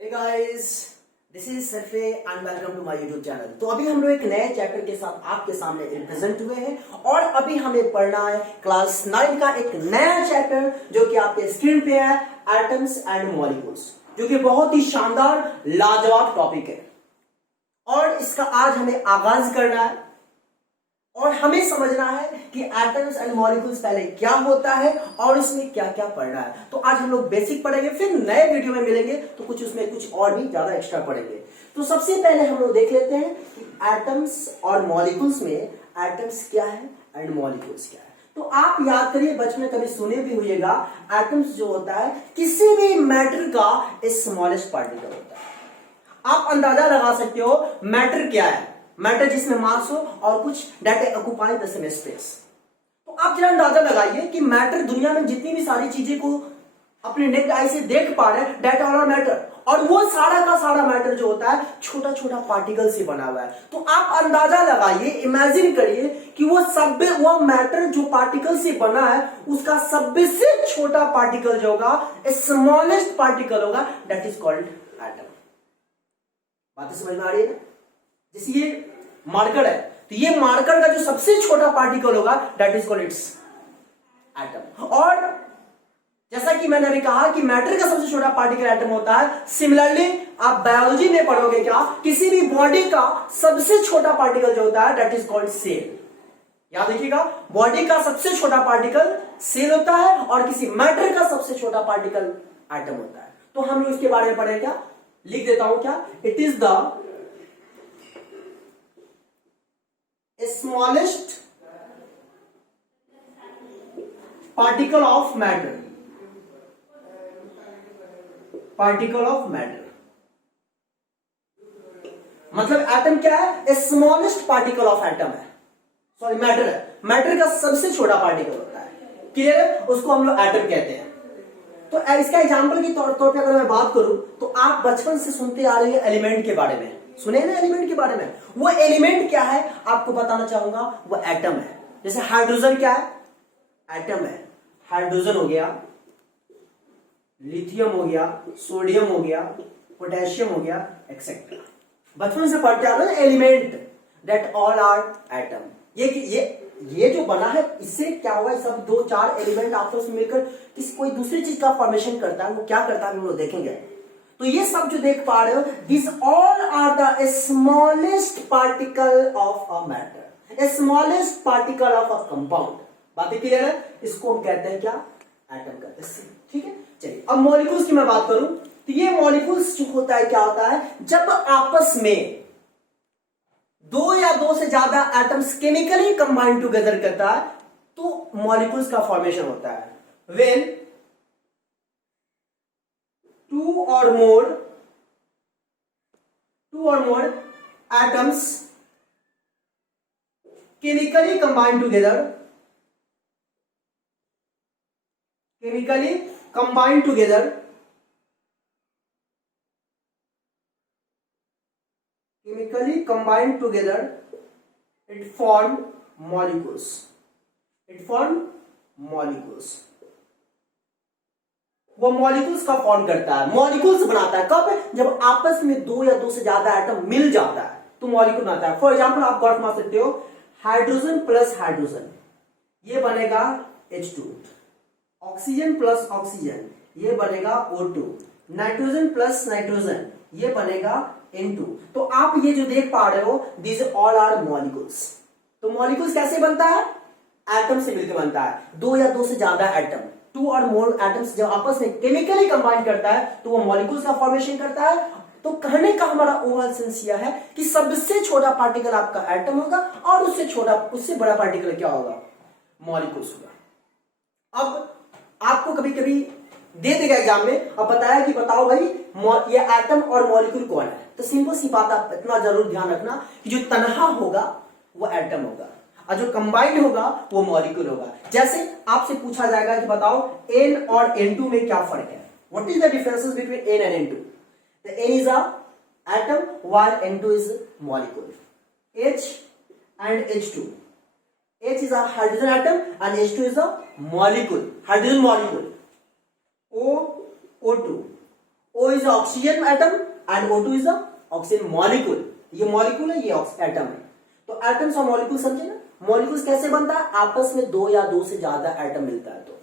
Hey guys, this is सरफे and welcome to my YouTube channel. तो अभी हम लोग एक नए चैप्टर के साथ आपके सामने रिप्रेजेंट हुए हैं और अभी हमें पढ़ना है क्लास 9 का एक नया चैप्टर जो कि आपके स्क्रीन पे है, एटम्स एंड मॉलिक्यूल्स, जो कि बहुत ही शानदार लाजवाब टॉपिक है। और इसका आज हमें आगाज करना है और हमें समझना है कि एटम्स एंड मॉलिक्यूल्स पहले क्या होता है और उसमें क्या क्या पढ़ना है। तो आज हम लोग बेसिक पढ़ेंगे, फिर नए वीडियो में मिलेंगे तो कुछ उसमें कुछ और भी ज्यादा एक्स्ट्रा पढ़ेंगे। तो सबसे पहले हम लोग देख लेते हैं कि एटम्स और मॉलिक्यूल्स में एटम्स क्या है एंड मॉलिक्यूल्स क्या है। तो आप याद करिए, बचपन में कभी सुने भी होइएगा, एटम्स जो होता है किसी भी मैटर का स्मॉलेस्ट पार्टिकल होता है। आप अंदाजा लगा सकते हो मैटर क्या है, मैटर जिसमें मास हो और कुछ that occupy the same space. तो आप जरा अंदाजा लगाइए कि मैटर, दुनिया में जितनी भी सारी चीजें को अपने नेक्ड आई से देख पा रहे हैं, डेट ऑल मैटर, और वो सारा का सारा मैटर जो होता है छोटा छोटा पार्टिकल से बना हुआ है। तो आप अंदाजा लगाइए, इमेजिन करिए कि वो मैटर जो पार्टिकल से बना है उसका सबसे छोटा पार्टिकल जो होगा, स्मॉलेस्ट पार्टिकल होगा, दैट इज कॉल्ड एटम। बातें समझ में आ रही है ना? जैसे ये मार्कर है, तो ये मार्कर का जो सबसे छोटा पार्टिकल होगा that is called its atom. और जैसा कि मैंने अभी कहा कि मैटर का सबसे छोटा पार्टिकल एटम होता है, सिमिलरली आप बायोलॉजी में पढ़ोगे क्या, किसी भी बॉडी का सबसे छोटा पार्टिकल जो होता है दैट इज कॉल्ड सेल। याद रखिएगा, बॉडी का सबसे छोटा पार्टिकल सेल होता है और किसी मैटर का सबसे छोटा पार्टिकल एटम होता है। तो हम लोग इसके बारे में पढ़ेंगे क्या, लिख देता हूं क्या, it is the smallest particle of matter, particle of matter। मतलब एटम क्या है, स्मॉलेस्ट पार्टिकल ऑफ एटम है, सॉरी मैटर है, मैटर का सबसे छोटा पार्टिकल होता है, क्लियर है, उसको हम लोग एटम कहते हैं। तो इसका एग्जांपल के तौर पे अगर मैं बात करूं तो आप बचपन से सुनते आ रहे हैं एलिमेंट के बारे में, सुने ना एलिमेंट के बारे में। वो एलिमेंट क्या है आपको बताना चाहूंगा, वो एटम है। जैसे हाइड्रोजन क्या है, एटम है। हाइड्रोजन हो गया, लिथियम हो गया, सोडियम हो गया, पोटेशियम हो गया, एक्सेट्रा। बचपन से पढ़ते आ रहे हैं element, that all are atom. ये जो बना है इससे क्या हुआ, सब दो चार एलिमेंट आपस में मिलकर किसी कोई दूसरी चीज का फॉर्मेशन करता है, वो क्या करता है हम लोग देखेंगे। तो ये सब जो देख पा रहे हो, this all are the smallest particle of a matter, smallest particle of a compound. बातें क्लियर है? इसको हम कहते हैं क्या, एटम कहते हैं। ठीक है, चलिए अब मॉलिक्यूल्स की मैं बात करूं तो ये मॉलिक्यूल्स जो होता है क्या होता है, जब आपस में दो या दो से ज्यादा एटम्स केमिकली कंबाइन टुगेदर करता है तो मॉलिक्यूल्स का फॉर्मेशन होता है। When two or more atoms chemically combine together, it form molecules, वो मॉलिक्यूल्स का फॉर्म करता है, मॉलिक्यूल्स बनाता है। कब, जब आपस में दो या दो से ज्यादा एटम मिल जाता है तो मॉलिक्यूल बनाता है। फॉर एग्जांपल आप गौर मार सकते हो, हाइड्रोजन प्लस हाइड्रोजन ये बनेगा H2, ऑक्सीजन प्लस ऑक्सीजन ये बनेगा O2, नाइट्रोजन प्लस नाइट्रोजन ये बनेगा N2। तो आप ये जो देख पा रहे हो, दिस ऑल आर मॉलिक्यूल्स। तो मॉलिक्यूल्स कैसे बनता है, एटम से मिलकर बनता है। दो या दो से ज्यादा एटम, टू और मोर एटम्स जब आपस में केमिकली कंबाइन करता है तो वो मॉलिक्यूल्स का फॉर्मेशन करता है। तो कहने का हमारा ओवरऑल सेंस यह है कि सबसे छोटा पार्टिकल आपका एटम होगा और उससे बड़ा पार्टिकल क्या होगा, मॉलिक्यूल्स होगा। अब आपको कभी कभी दे देगा एग्जाम में, अब बताया कि बताओ भाई ये एटम और मॉलिक्यूल कौन है, तो सिंपल सी बात, आप इतना जरूर ध्यान रखना कि जो तनहा होगा वो एटम होगा और जो कंबाइंड होगा वो मॉलिक्यूल होगा। जैसे आपसे पूछा जाएगा कि बताओ N और N2 में क्या फर्क है, what is the differences between N and N2। The N is a atom while N2 is molecule. H and H2. H is a hydrogen atom and H2 is a molecule, hydrogen molecule. O O2. O is oxygen atom and O2 is the oxygen molecule. ये molecule है, ये atom है। तो atoms और molecule समझे ना। Molecules कैसे बनता है, आपस में दो या दो से ज्यादा एटम मिलता है। तो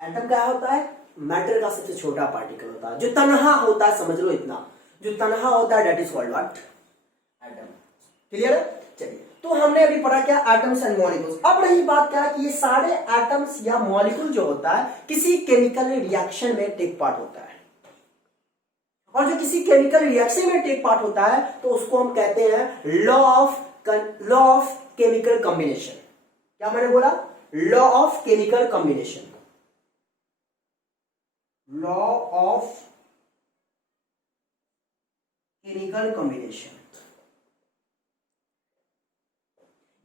एटम क्या होता है, मैटर का सबसे छोटा पार्टिकल होता है, जो तनहा होता है, समझ लो इतना, जो तनहा होता है, that is called what, atom. Clear है। चलिए, तो हमने अभी पढ़ा क्या, एटम्स एंड मॉलिक्यूल्स। अब रही बात क्या कि ये सारे एटम्स या मॉलिक्यूल जो होता है किसी केमिकल रिएक्शन में टेक पार्ट होता है, और जो किसी केमिकल रिएक्शन में टेक पार्ट होता है तो उसको हम कहते हैं लॉ ऑफ केमिकल कॉम्बिनेशन। क्या मैंने बोला, law of chemical combination, law of chemical combination.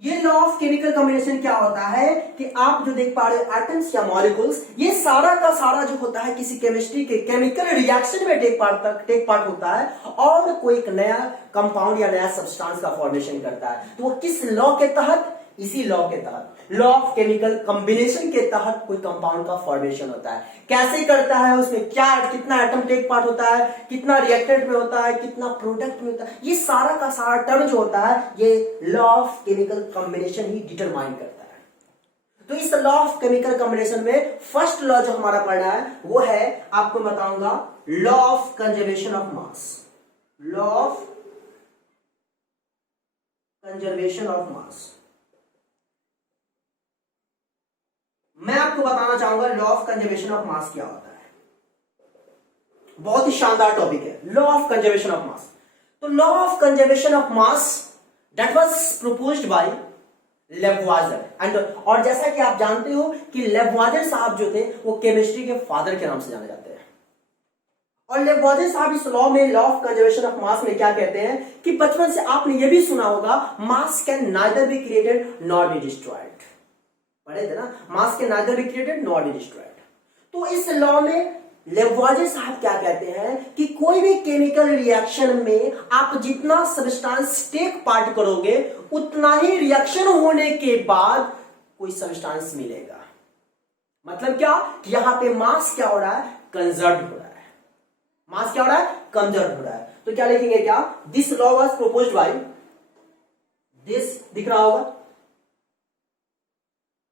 ये लॉ ऑफ केमिकल कॉम्बिनेशन क्या होता है कि आप जो देख पा रहे हो एटम्स या मॉलिक्यूल्स, ये सारा का सारा जो होता है किसी केमिस्ट्री के केमिकल रिएक्शन में टेक पार्ट होता है और कोई एक नया कंपाउंड या नया सब्सटेंस का फॉर्मेशन करता है। तो वो किस लॉ के तहत, इसी लॉ के तहत, लॉ ऑफ केमिकल कॉम्बिनेशन के तहत कोई कंपाउंड का फॉर्मेशन होता है। कैसे करता है, उसमें क्या कितना एटम टेक पार्ट होता है, कितना रिएक्टेंट में होता है, कितना प्रोडक्ट में होता है, ये सारा का सारा टर्म जो होता है ये लॉ ऑफ केमिकल कॉम्बिनेशन ही डिटरमाइन करता है। तो इस लॉ ऑफ केमिकल कॉम्बिनेशन में फर्स्ट लॉ जो हमारा पढ़ना है वो है, आपको बताऊंगा, law of conservation of mass. Law of conservation of mass. मैं आपको बताना चाहूंगा law of conservation of mass क्या होता है। बहुत ही शानदार टॉपिक है, law of conservation of mass. तो law of conservation of mass that was proposed by लेवॉइजर and, और जैसा कि आप जानते हो कि लेवॉइजर साहब जो थे वो केमिस्ट्री के फादर के नाम से जाने जाते हैं। और लेवॉइजर साहब इस लॉ में, law of conservation of mass में क्या कहते हैं कि बचपन से आपने ये भी सुना होगा, मास can neither be created nor be destroyed. पढ़े थे ना, मास can neither be created nor be destroyed. तो इस लॉ में लेवॉइजर साहब क्या कहते हैं कि कोई भी केमिकल रिएक्शन में आप जितना सब्सटेंस टेक पार्ट करोगे उतना ही रिएक्शन होने के बाद कोई सब्सटेंस मिलेगा। मतलब क्या कि यहां पे मास क्या हो रहा है, कंजर्व हो रहा है। मास क्या हो रहा है, कंजर्व हो रहा है। तो क्या लिखेंगे, क्या, this law was proposed by, this दिख रहा होगा,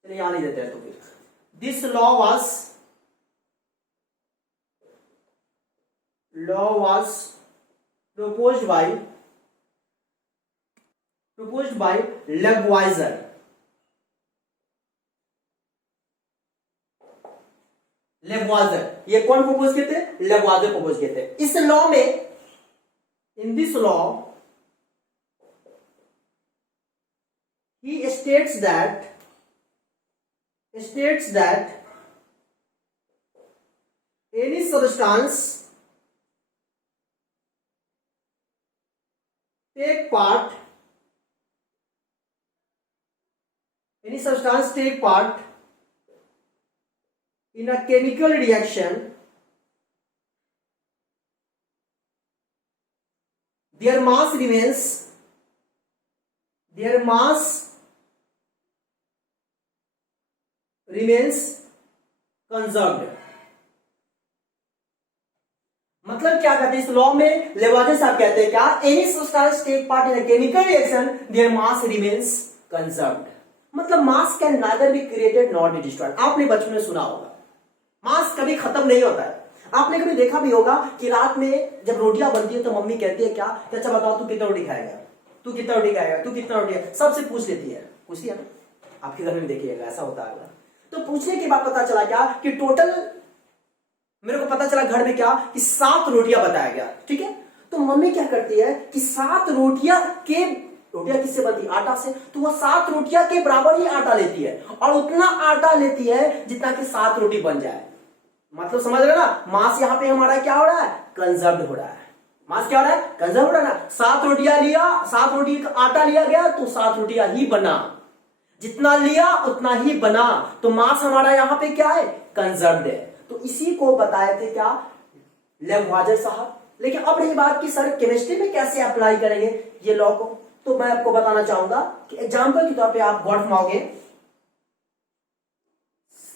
चलिए यहां नहीं देते हैं तो फिर, this law was proposed by Lavoisier। लेवॉइजर, ये कौन प्रपोज किए थे, लेवॉइजर प्रपोज किए थे। इस लॉ में, in this law he states that any substance take part in a chemical reaction, their mass remains conserved। मतलब क्या कहते हैं इस लॉ में, लेवॉइजर साहब कहते हैं क्या, any substance take part in a chemical reaction their mass remains conserved. मतलब mass can neither be created not be destroyed. आपने बचपन में सुना होगा, मास कभी खत्म नहीं होता है। आपने कभी देखा भी होगा कि रात में जब रोटियां बनती है तो मम्मी कहती है क्या कि अच्छा बताओ तू कितना रोटी खाएगा, तू कितना रोटी खाएगा, तू कितना रोटी खाएगा, सबसे पूछ लेती है, पूछती है ना, आपके घर में देखिएगा ऐसा होता है। तो पूछने के बाद पता चला क्या कि टोटल, मेरे को पता चला घर में क्या कि 7 रोटियां बताया गया, ठीक है। तो मम्मी क्या करती है कि 7 रोटियां किससे बनती, आटा से, तो वो 7 रोटियां के बराबर ही आटा लेती है और उतना आटा लेती है जितना कि 7 रोटी बन जाए। मतलब समझ रहे ना, मास यहां पे हमारा क्या हो रहा है, कंजर्व्ड हो रहा है। मास क्या हो रहा है, कंजर्व हो रहा है ना। 7 रोटियां लिया, 7 रोटी का आटा लिया गया तो 7 रोटियां ही बना, जितना लिया उतना ही बना। तो मास हमारा यहां पे क्या है, कंजर्व्ड है। तो इसी को बताए थे क्या, लेवॉइजर साहब। लेकिन अब रही बात कि सर केमिस्ट्री में कैसे अप्लाई करेंगे ये लॉ को, तो मैं आपको बताना चाहूंगा कि एग्जांपल के तौर पे आप गौर फरमाओगे,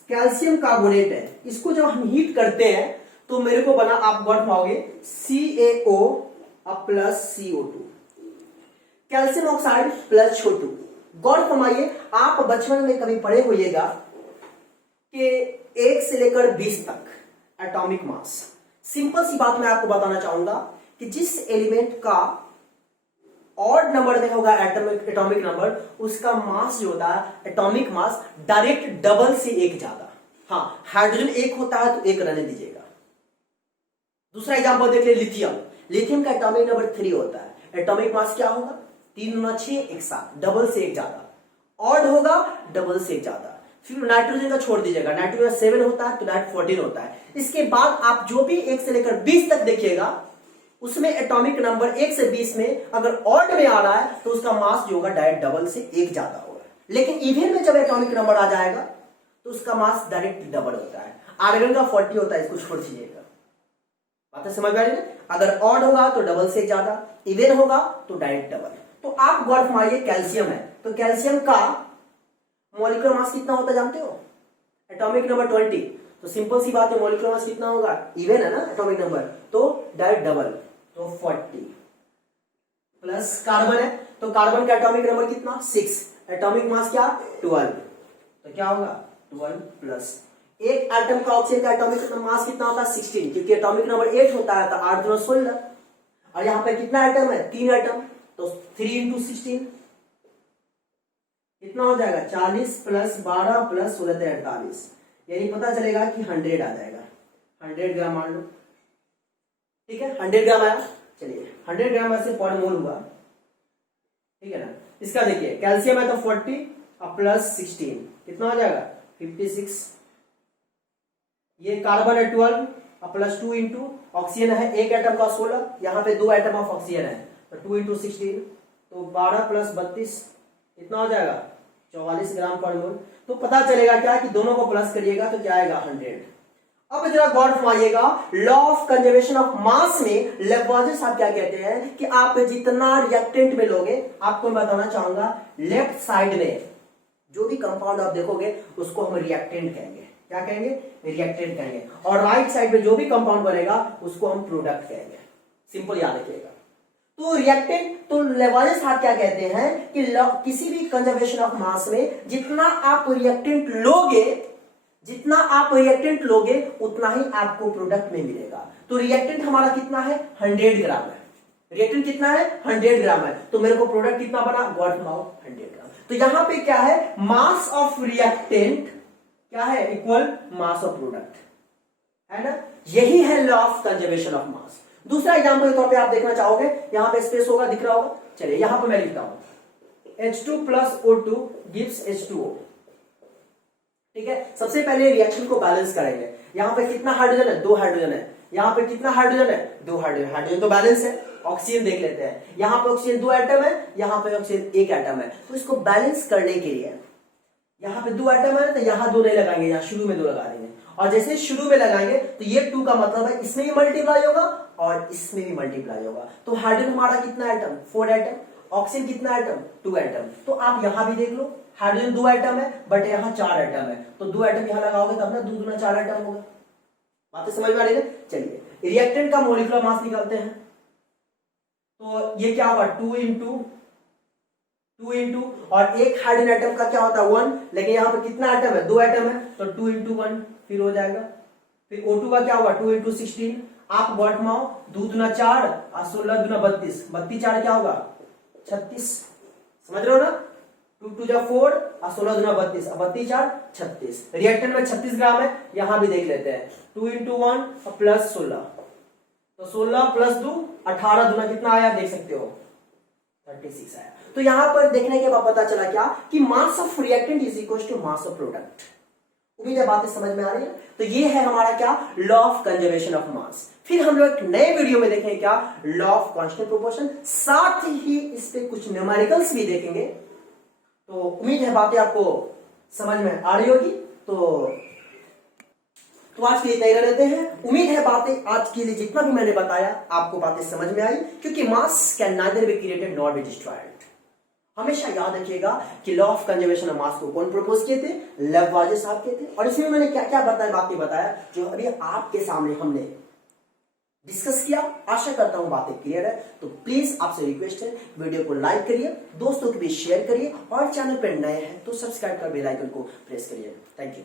कैल्शियम कार्बोनेट है, इसको जब हम हीट करते हैं तो मेरे को बना, आप गौर फरमाओगे CaO plus CO2, calcium oxide plus CO2। गौर फरमाइए, आप बचपन में कभी पढ़े होइएगा कि 1 से लेकर 20 तक एटॉमिक मास। सिंपल सी बात मैं आपको बताना चाहूंगा कि जिस एलिमेंट का ऑड नंबर में होगा एटॉमिक नंबर, उसका मास जो होता है एटॉमिक मास डायरेक्ट डबल से एक ज्यादा। हाँ, हाइड्रोजन 1 होता है तो 1 रहने दीजिएगा। दूसरा एग्जांपल देख ले, लिथियम। लिथियम का एटॉमिक नंबर 3 होता है, एटॉमिक मास क्या होगा 3 गुना 6 1 7, डबल से एक ज्यादा। ऑड होगा डबल से एक ज्यादा। फिर नाइट्रोजन का छोड़ दीजिएगा, नाइट्रोजन 7 होता है तो नाइट 14 होता है। इसके बाद आप जो भी 1 से लेकर 20 तक देखिएगा, उसमें एटॉमिक नंबर 1 से 20 में अगर ऑड में आ रहा है तो उसका मास जो होगा डायरेक्ट डबल से एक ज्यादा होगा। लेकिन इवन में जब एटॉमिक नंबर आ जाएगा तो उसका मास डायरेक्ट डबल होता है। आर्गन का 40 होता है, इसको छोड़ दीजिएगा। बात समझ में आ रही है? अगर ऑड होगा तो डबल से ज्यादा, इवन होगा तो डायरेक्ट डबल। तो आप गौर फरमाइए, कैल्शियम है तो कैल्शियम का मॉलिक्यूलर मास कितना होता है जानते हो? Atomic number 20। तो सिंपल सी बात है, मॉलिक्यूलर मास कितना होगा? इवन है ना एटॉमिक नंबर, तो डायरेक्ट डबल, तो 40। प्लस कार्बन है तो कार्बन का एटॉमिक नंबर कितना? 6, एटॉमिक मास क्या? 12, तो क्या होगा 12 प्लस एक एटम का ऑक्सीजन का एटॉमिक मास कितना होता है? 16, क्योंकि एटॉमिक नंबर 8 होता है तो 8 गुना 16। और यहां पे कितना एटम है? 3 एटम, तो 3 इंटू 16 कितना हो जाएगा? 40 प्लस 12 प्लस 16 48, यही पता चलेगा कि 100 आ जाएगा। 100 ग्राम मान लो, ठीक है, 100 ग्राम आया। चलिए 100 ग्राम से पर मोल हुआ, ठीक है ना। इसका देखिए, कैल्शियम है तो 40 और प्लस 16 कितना हो जाएगा? 56। ये कार्बन है 12 और प्लस 2 इंटू ऑक्सीजन है, एक एटम का 16, यहाँ पे 2 एटम ऑफ ऑक्सीजन है तो 2 इंटू 16, तो 12 प्लस 32 कितना हो जाएगा? 44 ग्राम पर मोल। तो पता चलेगा क्या कि दोनों को प्लस करिएगा तो क्या आएगा? 100। अब जरा गौर फरमाइएगा, law of conservation of mass में लेवोइज़ियर साहब क्या कहते हैं कि आप जितना रिएक्टेंट में लोगे, आपको मैं बताना चाहूंगा लेफ्ट साइड में जो भी कंपाउंड आप देखोगे उसको हम रिएक्टेंट कहेंगे। क्या कहेंगे? रिएक्टेंट कहेंगे। और राइट साइड में जो भी कंपाउंड बनेगा उसको हम प्रोडक्ट कहेंगे। सिंपल याद रखिएगा। तो रिएक्टेंट, तो लेवोइज़ियर साहब क्या कहते हैं कि किसी भी कंजर्वेशन ऑफ मास में जितना आप रिएक्टेंट लोगे उतना ही आपको प्रोडक्ट में मिलेगा। तो रिएक्टेंट हमारा कितना है? 100 ग्राम है। रिएक्टेंट कितना है? 100 ग्राम है। तो मेरे को प्रोडक्ट कितना बना? गौर फरमाओ 100 ग्राम। तो यहां पे क्या है? मास ऑफ रिएक्टेंट क्या है? इक्वल मास ऑफ प्रोडक्ट, है ना। यही है लॉ ऑफ कंजर्वेशन ऑफ मास। दूसरा एग्जांपल के तौर पे आप देखना चाहोगे, यहां पे स्पेस होगा, दिख रहा होगा। चलिए यहां पे मैं लिखता हूं H2 plus O2 gives H2O, ठीक है। सबसे पहले रिएक्शन को बैलेंस करेंगे। यहां पे कितना हाइड्रोजन है? 2 हाइड्रोजन है। यहां पे कितना हाइड्रोजन है? 2 हाइड्रोजन। हाइड्रोजन तो बैलेंस है। ऑक्सीजन देख लेते हैं, यहां पे ऑक्सीजन 2 एटम है, यहां पे ऑक्सीजन 1 एटम है। तो इसको बैलेंस करने के लिए यहां पे 2 एटम है तो यहां 2 नहीं लगाएंगे, यहां शुरू में 2 लगा देंगे। और जैसे शुरू में लगाएंगे तो ये 2 का मतलब है इसमें भी मल्टीप्लाई होगा और इसमें भी मल्टीप्लाई होगा। तो हाइड्रोजन हमारा कितना एटम? 4 एटम। ऑक्सीजन कितना एटम? 2 एटम। तो आप यहां भी देख लो, हाइड्रोजन 2 एटम है बट यहां 4 एटम है, तो 2 एटम यहां लगाओगे तब ना 2 दूना 4 एटम होगा। बातें समझ में आ रही है? चलिए रिएक्टेंट का मोलिकुलर मास निकालते हैं। तो ये क्या होगा? 2 इंटू और एक हाइड्रोजन एटम का क्या होता है? 1, लेकिन यहां पर कितना एटम है? 2 एटम है, तो 2 इंटू 1 फिर हो जाएगा। फिर O2 का क्या होगा? 2 इंटू 16। आप बढ़माओ, 2 दूना 4 और 16 दूना 32, 32 4 क्या होगा? 36। समझ रहे हो ना? 2 2 जा 4 और 16 दूना 32, 32 4 36। रिएक्टेंट में 36 ग्राम है, यहां भी देख लेते हैं। 2 इंटू 1 और प्लस 16, तो 16 प्लस 2 18 दूना कितना आया? देख सकते हो 36 आया। तो यहां पर देखने के बाद पता चला क्या कि mass of reactant is equal to mass of product. उम्मीद है बातें समझ में आ रही है। तो ये है हमारा क्या? लॉ ऑफ कंजर्वेशन ऑफ मास। फिर हम लोग एक नए वीडियो में देखेंगे क्या? लॉ ऑफ कांस्टेंट प्रोपोर्शन, साथ ही इस पे कुछ न्यूमेरिकल्स भी देखेंगे। तो उम्मीद है बातें आपको समझ में आ रही होगी। तो आज के लिए तैयार रहते हैं। उम्मीद है बातें आज के लिए जितना भी मैंने बताया आपको बातें समझ में आई, क्योंकि मास can neither be created not be destroyed. हमेशा याद रखिएगा कि लॉ ऑफ कंजर्वेशन ऑफ मास को कौन प्रपोज किए थे? लैवोइजे साहब किए थे। और इसमें मैंने क्या क्या बातें बताया जो अभी आपके सामने हमने डिस्कस किया। आशा करता हूं बातें क्लियर है। तो प्लीज आपसे रिक्वेस्ट है, वीडियो को लाइक करिए, दोस्तों के बीच शेयर करिए और चैनल पर नए हैं तो सब्सक्राइब कर बेल आइकन को प्रेस करिए। Thank you.